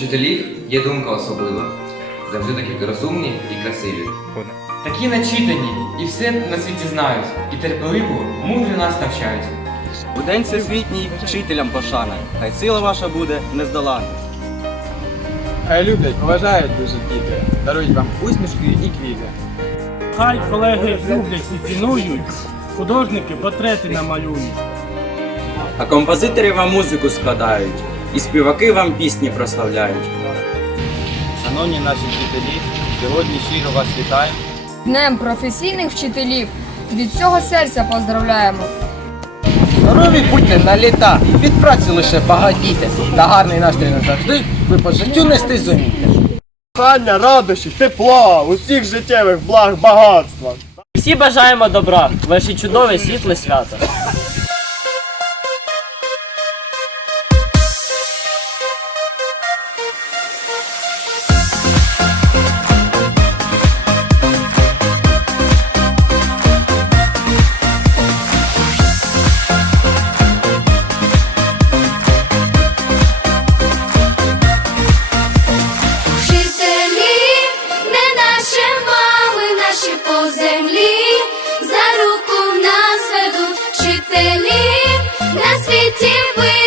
вчителів є думка особлива. Завжди такі розумні і красиві. Такі начитані і все на світі знають, і терпеливо, мудро нас навчають. У день всесвітній вчителям пошана, хай сила ваша буде нездоланна. Хай люблять, поважають дуже діти, дарують вам усмішки і квіти. Хай колеги люблять і цінують, художники портрети намалюють. А композитори вам музику складають, і співаки вам пісні прославляють. Шановні наші вчителі, сьогодні щиро вас вітаємо. Днем професійних вчителів від цього серця поздравляємо. Здорові будьте на літа, від праці лише багатійте, та гарний настрій назавжди, ви по життю нести зумієте. Кохання, радощі, тепла, усіх життєвих благ, багатства. Всі бажаємо добра, ваше чудове світле свято.